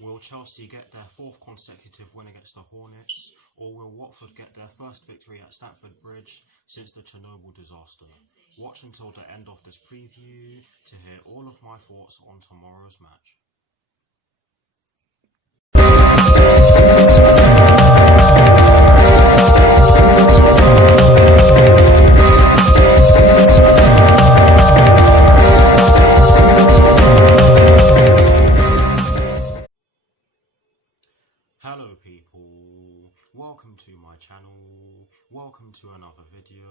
Will Chelsea get their fourth consecutive win against the Hornets, or will Watford get their first victory at Stamford Bridge since the Chernobyl disaster? Watch until the end of this preview to hear all of my thoughts on tomorrow's match. Hello people, welcome to my channel, welcome to another video.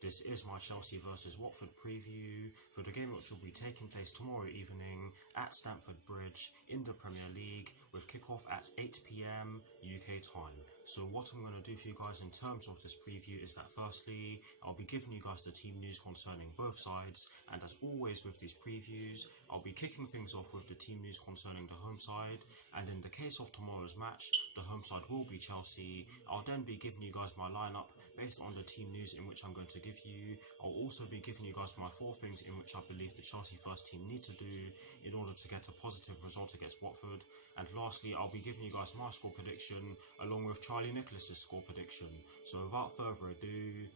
This is my Chelsea vs Watford preview for the game which will be taking place tomorrow evening at Stamford Bridge in the Premier League with kickoff at 8 PM UK time. So what I'm going to do for you guys in terms of this preview is that firstly, I'll be giving you guys the team news concerning both sides, and as always with these previews, I'll be kicking things off with the team news concerning the home side, and in the case of tomorrow's match, the home side will be Chelsea. I'll then be giving you guys my lineup based on the team news in which I'm going to give you. I'll also be giving you guys my 4 things in which I believe the Chelsea first team need to do in order to get a positive result against Watford. And lastly, I'll be giving you guys my score prediction along with Charlie Nicholas's score prediction. So without further ado,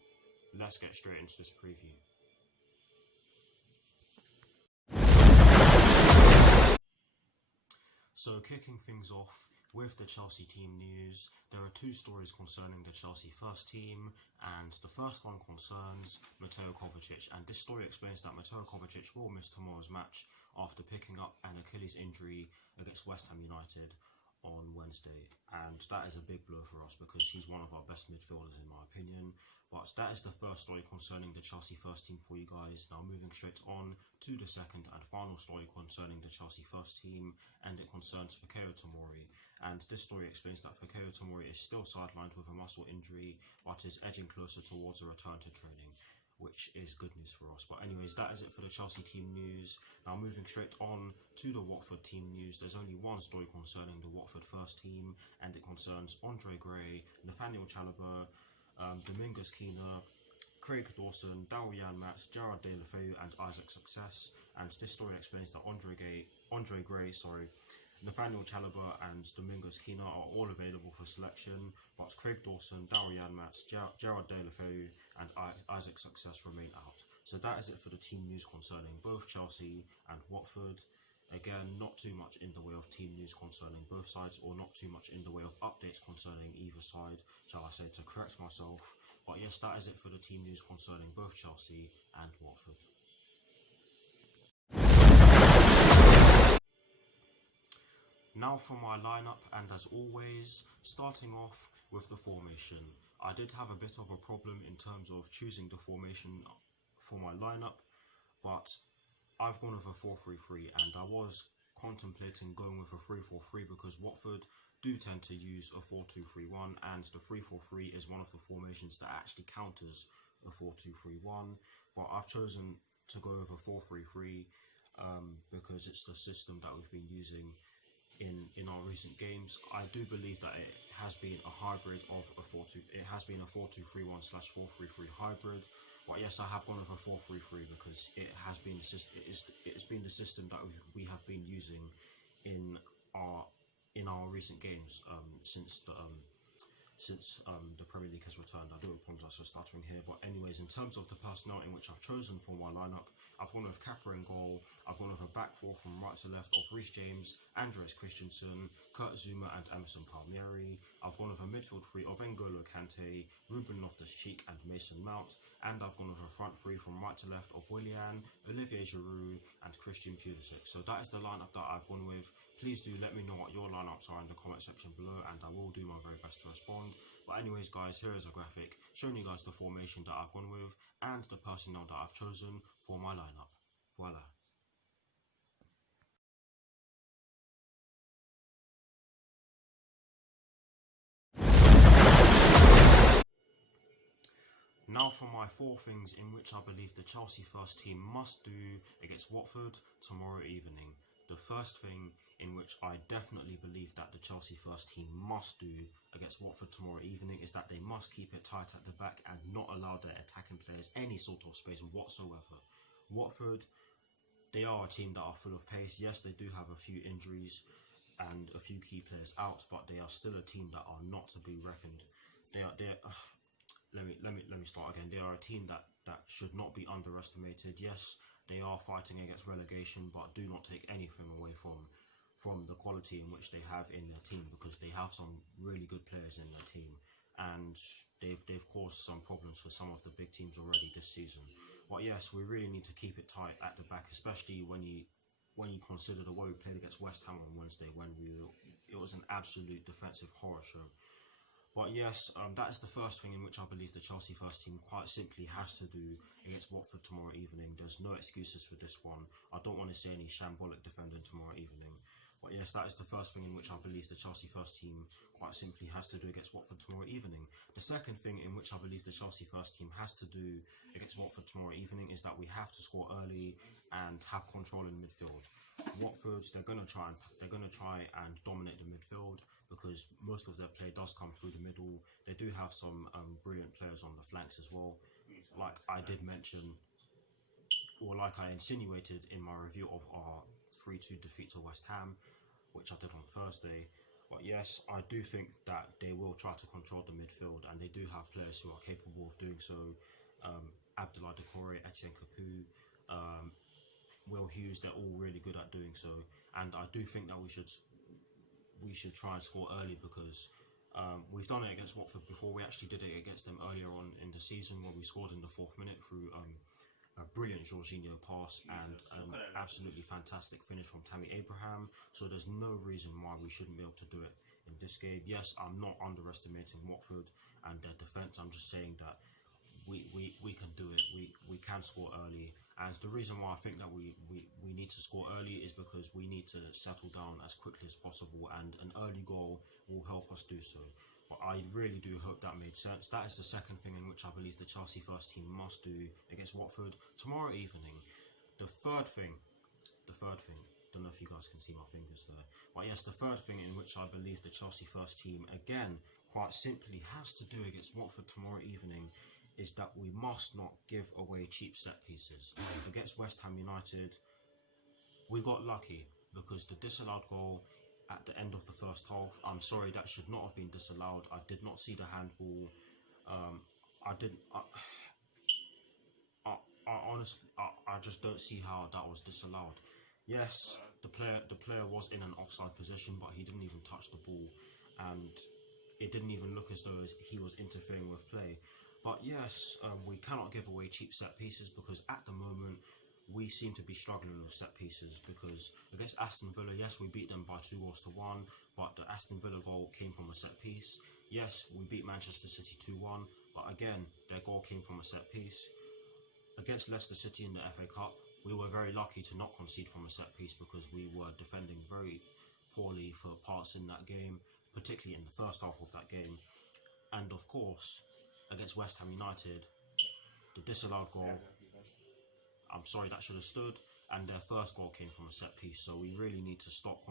let's get straight into this preview. So kicking things off with the Chelsea team news, there are 2 stories concerning the Chelsea first team, and the first one concerns Mateo Kovacic, and this story explains that Mateo Kovacic will miss tomorrow's match after picking up an Achilles injury against West Ham United on Wednesday, and that is a big blow for us because he's one of our best midfielders in my opinion. But that is the first story concerning the Chelsea first team for you guys. Now moving straight on to the second and final story concerning the Chelsea first team, and it concerns Fikayo Tomori. And this story explains that Fikayo Tomori is still sidelined with a muscle injury, but is edging closer towards a return to training, which is good news for us. But anyways, that is it for the Chelsea team news. Now moving straight on to the Watford team news, there's only one story concerning the Watford first team, and it concerns Andre Gray, Nathaniel Chalobah, Domingos Quina, Craig Dawson, Darrell Matz, Gerard Deulofeu and Isaac Success. And this story explains that Andre Gray, Nathaniel Chalobah and Domingos Quina are all available for selection, but Craig Dawson, Darrell Matz, Gerard Deulofeu and Isaac Success remain out. So that is it for the team news concerning both Chelsea and Watford. Again, not too much in the way of team news concerning both sides, or not too much in the way of updates concerning either side, shall I say, to correct myself. But yes, that is it for the team news concerning both Chelsea and Watford. Now for my lineup, and as always, starting off with the formation. I did have a bit of a problem in terms of choosing the formation for my lineup, but I've gone with a 4-3-3, and I was contemplating going with a 3-4-3 because Watford do tend to use a 4-2-3-1, and the 3-4-3 is one of the formations that actually counters a 4-2-3-1, but I've chosen to go with a 4-3-3 because it's the system that we've been using in our recent games. I do believe that it has been a hybrid of a 4-2-3-1/4-3-3 hybrid. But yes, I have gone with a 4-3-3 because it has been it's been the system that we have been using in our recent games since the Premier League has returned. I do apologise for stuttering here, but anyways, in terms of the personnel in which I've chosen for my lineup, I've gone with Kappa in goal. I've gone with a back 4 from right to left of Reece James, Andreas Christensen, Kurt Zouma and Emerson Palmieri. I've gone with a midfield 3 of N'Golo Kante, Ruben Loftus-Cheek and Mason Mount, and I've gone with a front 3 from right to left of Willian, Olivier Giroud and Christian Pulisic. So that is the lineup that I've gone with. Please do let me know what your lineups are in the comment section below, and I will do my very best to respond. But anyways guys, here is a graphic showing you guys the formation that I've gone with and the personnel that I've chosen for my lineup. Voila. Now for my 4 things in which I believe the Chelsea first team must do against Watford tomorrow evening. The first thing in which I definitely believe that the Chelsea first team must do against Watford tomorrow evening is that they must keep it tight at the back and not allow their attacking players any sort of space whatsoever. Watford, they are a team that are full of pace. Yes, they do have a few injuries, and a few key players out, but they are still a team that are not to be reckoned. Let me start again. They are a team that should not be underestimated. Yes, they are fighting against relegation, but do not take anything away from the quality in which they have in their team, because they have some really good players in their team, and they've caused some problems for some of the big teams already this season. But yes, we really need to keep it tight at the back, especially when you consider the way we played against West Ham on Wednesday, it was an absolute defensive horror show. But yes, that is the first thing in which I believe the Chelsea first team quite simply has to do against Watford tomorrow evening. There's no excuses for this one. I don't want to see any shambolic defending tomorrow evening. But yes, that is the first thing in which I believe the Chelsea first team quite simply has to do against Watford tomorrow evening. The second thing in which I believe the Chelsea first team has to do against Watford tomorrow evening is that we have to score early and have control in midfield. Watford, they're gonna try and dominate the midfield, because most of their play does come through the middle. They do have some brilliant players on the flanks as well. Like I did mention, or like I insinuated in my review of our 3-2 defeat to West Ham, which I did on Thursday. But yes, I do think that they will try to control the midfield, and they do have players who are capable of doing so. Abdoulaye Doucouré, Etienne Capoue, Will Hughes, they're all really good at doing so. And I do think that we should try and score early, because we've done it against Watford before. We actually did it against them earlier on in the season, where we scored in the 4th minute through a brilliant Jorginho pass and an absolutely fantastic finish from Tammy Abraham. So there's no reason why we shouldn't be able to do it in this game. Yes, I'm not underestimating Watford and their defence. I'm just saying that we can do it. We can score early, and the reason why I think that we need to score early is because we need to settle down as quickly as possible, and an early goal will help us do so. But I really do hope that made sense. That is the second thing in which I believe the Chelsea first team must do against Watford tomorrow evening. The third thing, don't know if you guys can see my fingers there, but yes, the third thing in which I believe the Chelsea first team, again, quite simply has to do against Watford tomorrow evening is that we must not give away cheap set pieces. Against West Ham United, we got lucky because the disallowed goal at the end of the first half, I'm sorry, that should not have been disallowed. I did not see the handball. I honestly, I just don't see how that was disallowed. Yes, the player was in an offside position, but he didn't even touch the ball, and it didn't even look as though he was interfering with play. But yes, we cannot give away cheap set pieces, because at the moment we seem to be struggling with set pieces, because against Aston Villa, yes, we beat them by 2-1, but the Aston Villa goal came from a set piece. Yes, we beat Manchester City 2-1, but again, their goal came from a set piece. Against Leicester City in the FA Cup, we were very lucky to not concede from a set piece, because we were defending very poorly for parts in that game, particularly in the first half of that game. And of course, against West Ham United, the disallowed goal, I'm sorry, that should have stood, and their first goal came from a set piece. So we really need to stop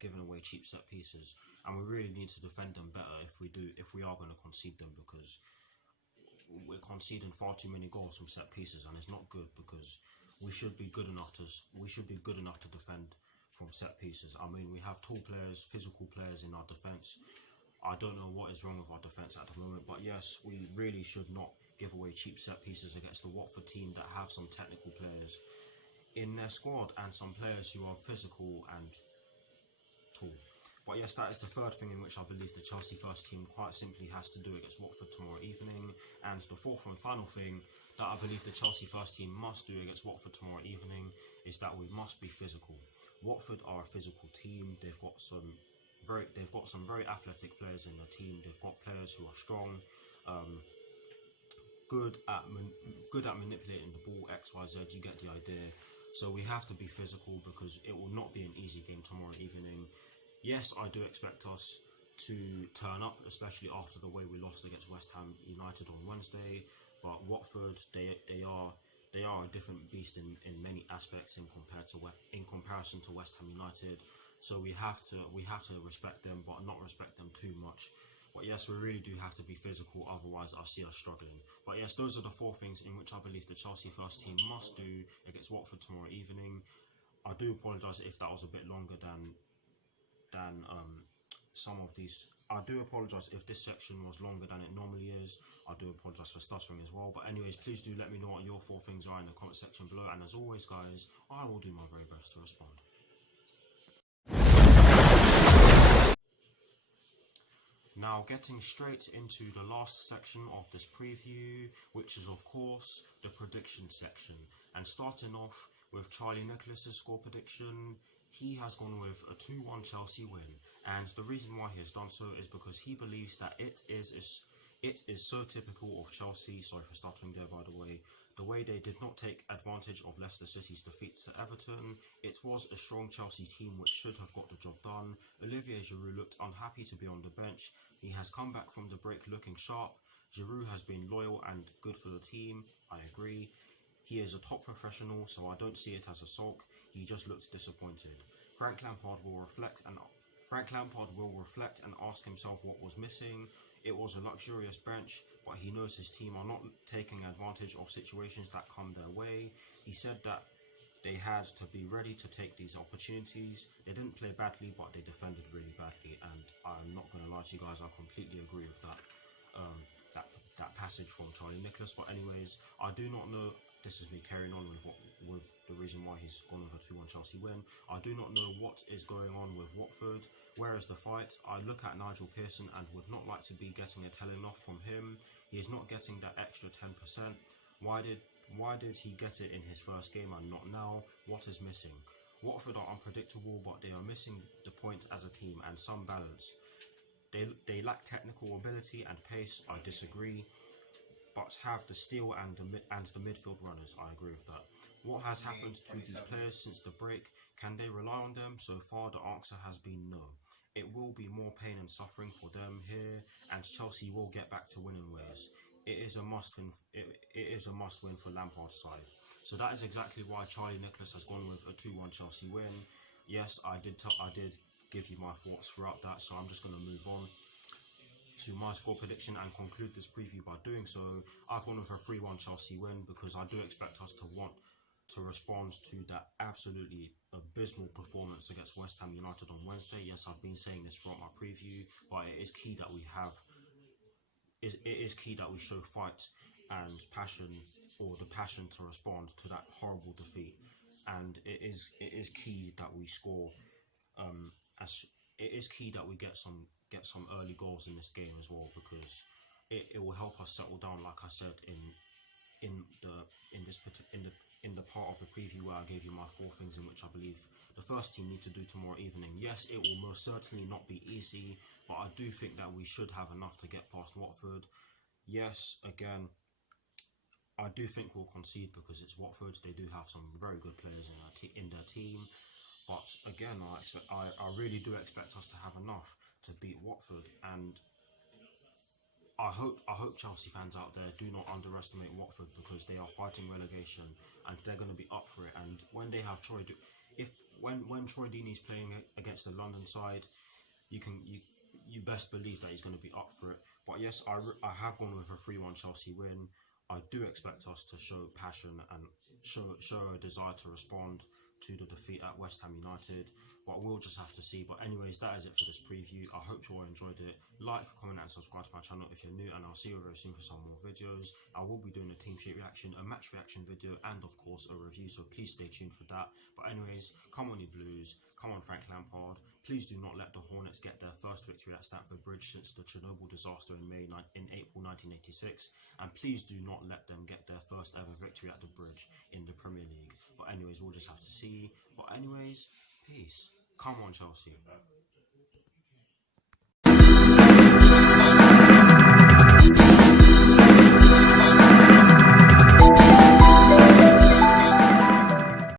giving away cheap set pieces, and we really need to defend them better if we are going to concede them, because we're conceding far too many goals from set pieces, and it's not good, because we should be good enough to defend from set pieces. I mean, we have tall players, physical players in our defence. I don't know what is wrong with our defence at the moment, but yes, we really should not give away cheap set pieces against the Watford team that have some technical players in their squad and some players who are physical and tall. But yes, that is the third thing in which I believe the Chelsea first team quite simply has to do against Watford tomorrow evening. And the fourth and final thing that I believe the Chelsea first team must do against Watford tomorrow evening is that we must be physical. Watford are a physical team. They've got some very athletic players in the team. They've got players who are strong, good at manipulating the ball, X, Y, Z, you get the idea. So we have to be physical, because it will not be an easy game tomorrow evening. Yes, I do expect us to turn up, especially after the way we lost against West Ham United on Wednesday. But Watford, they are a different beast in many aspects in comparison to West Ham United. So we have to respect them, but not respect them too much. But yes, we really do have to be physical, otherwise I see us struggling. But yes, those are the four things in which I believe the Chelsea first team must do against Watford tomorrow evening. I do apologise if that was a bit longer than some of these. I do apologise if this section was longer than it normally is. I do apologise for stuttering as well. But anyways, please do let me know what your 4 things are in the comment section below. And as always, guys, I will do my very best to respond. Now, getting straight into the last section of this preview, which is of course the prediction section. And starting off with Charlie Nicholas's score prediction, he has gone with a 2-1 Chelsea win. And the reason why he has done so is because he believes that it is so typical of Chelsea, sorry for stuttering there by the way they did not take advantage of Leicester City's defeat to Everton. It was a strong Chelsea team which should have got the job done. Olivier Giroud looked unhappy to be on the bench. He has come back from the break looking sharp. Giroud has been loyal and good for the team, I agree. He is a top professional, so I don't see it as a sulk. He just looks disappointed. Frank Lampard will reflect and ask himself what was missing. It was a luxurious bench, but he knows his team are not taking advantage of situations that come their way. He said that they had to be ready to take these opportunities. They didn't play badly, but they defended really badly, and I'm not going to lie to you guys, I completely agree with that passage from Charlie Nicholas. But anyways, I do not know, this is me carrying on with the reason why he's gone with a 2-1 Chelsea win. I do not know what is going on with Watford. Where is the fight? I look at Nigel Pearson and would not like to be getting a telling off from him. He is not getting that extra 10%. Why did he get it in his first game and not now? What is missing? Watford are unpredictable, but they are missing the point as a team and some balance. They lack technical ability and pace, I disagree, but have the steel and the midfield runners, I agree with that. What has happened to these players since the break? Can they rely on them? So far the answer has been no. It will be more pain and suffering for them here, and Chelsea will get back to winning ways. It is a must win. It is a must win for Lampard's side. So that is exactly why Charlie Nicholas has gone with a 2-1 Chelsea win. Yes, I did give you my thoughts throughout that, so I'm just going to move on to my score prediction and conclude this preview by doing so. I've gone with a 3-1 Chelsea win because I do expect us to want to respond to that absolutely abysmal performance against West Ham United on Wednesday. Yes, I've been saying this throughout my preview, but it is key that we show fight and passion, or the passion to respond to that horrible defeat. And it is key that we score. It is key that we get some early goals in this game as well, because it will help us settle down, like I said in the part of the preview where I gave you my 4 things in which I believe the first team need to do tomorrow evening. Yes, it will most certainly not be easy, but I do think that we should have enough to get past Watford. Yes, again, I do think we'll concede because it's Watford. They do have some very good players in their team. But again, I really do expect us to have enough to beat Watford, and I hope Chelsea fans out there do not underestimate Watford, because they are fighting relegation and they're going to be up for it. And when they have when Troy Deeney's playing against the London side, you best believe that he's going to be up for it. But yes, I have gone with a 3-1 Chelsea win. I do expect us to show passion and show a desire to respond to the defeat at West Ham United, but we'll just have to see. But anyways, that is it for this preview. I hope you all enjoyed it. Like, comment and subscribe to my channel if you're new, and I'll see you very soon for some more videos. I will be doing a team sheet reaction, a match reaction video, and of course a review, so please stay tuned for that. But anyways, come on you Blues, come on Frank Lampard. Please do not let the Hornets get their first victory at Stamford Bridge since the Chernobyl disaster in April 1986, and please do not let them get their first ever victory at the Bridge in the Premier League. But anyways, we'll just have to see. But anyways, peace. Come on Chelsea.